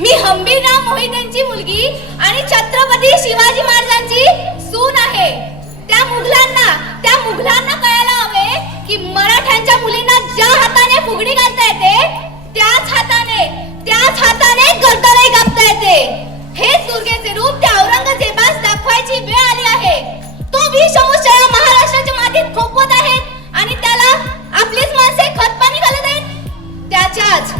मी हंबीरराव मोहितेंची मुलगी आणि छत्रपती शिवाजी महाराजांची सून आहे. त्या मुघलांना त्या मुघलांना कळायला हवे की मराठ्यांच्या मुलींना ज्या हाताने फुगडी घालता येते त्याच हाताने त्याच हाताने गर्दनही कापता येते. हेच दुर्गेचे रूप त्या औरंगजेबास दाखवायची वेळ आली आहे. तो विषमुषया महाराष्ट्राच्या मातीत खोपवत आहे आणि त्याला आपलीच माणसे खतपाणी घालत आहेत. त्याच्याच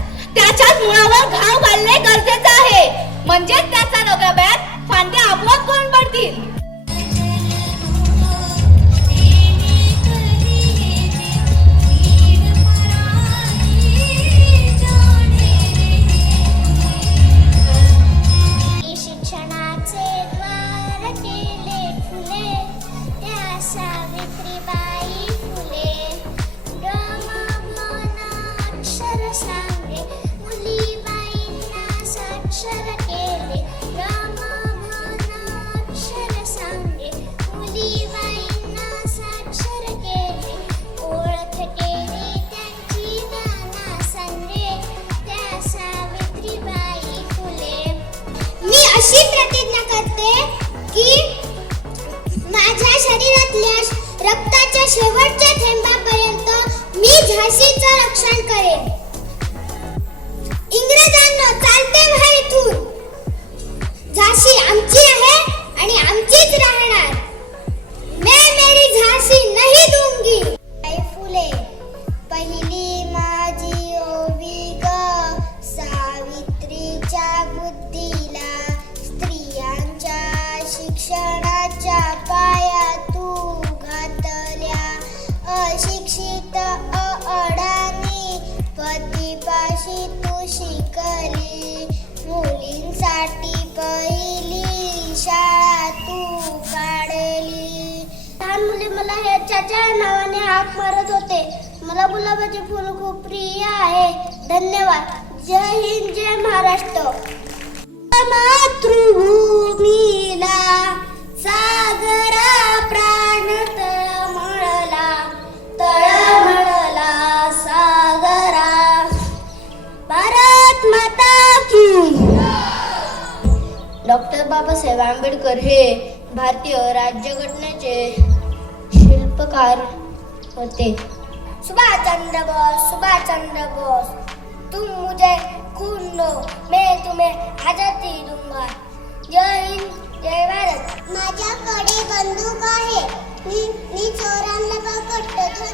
त्याच्याच मुळावर घाव घालणे गरजेचं आहे. म्हणजेच त्याचा नगब्यात Shut up. 西亚 त्याच्या नावाने हाक मारत होते. मला गुलाबाचे फूल खूप प्रिय आहे. धन्यवाद. जय हिंद जय महाराष्ट्र. मातृभूमीला सागरा प्राण तळमळला तळमळला सागरा. भारत माता की डॉक्टर बाबासाहेब आंबेडकर हे भारतीय राज्यघटनेचे शिल्पकार होते. सुभाष चंद्र बोस सुभाष चंद्र बोस तुम मुझे खून दो मैं तुम्हें आजादी दूंगा। जय हिंद जय भारत। माझ्याकडे बंदूक आहे. मी मी चोरांना पकडतो.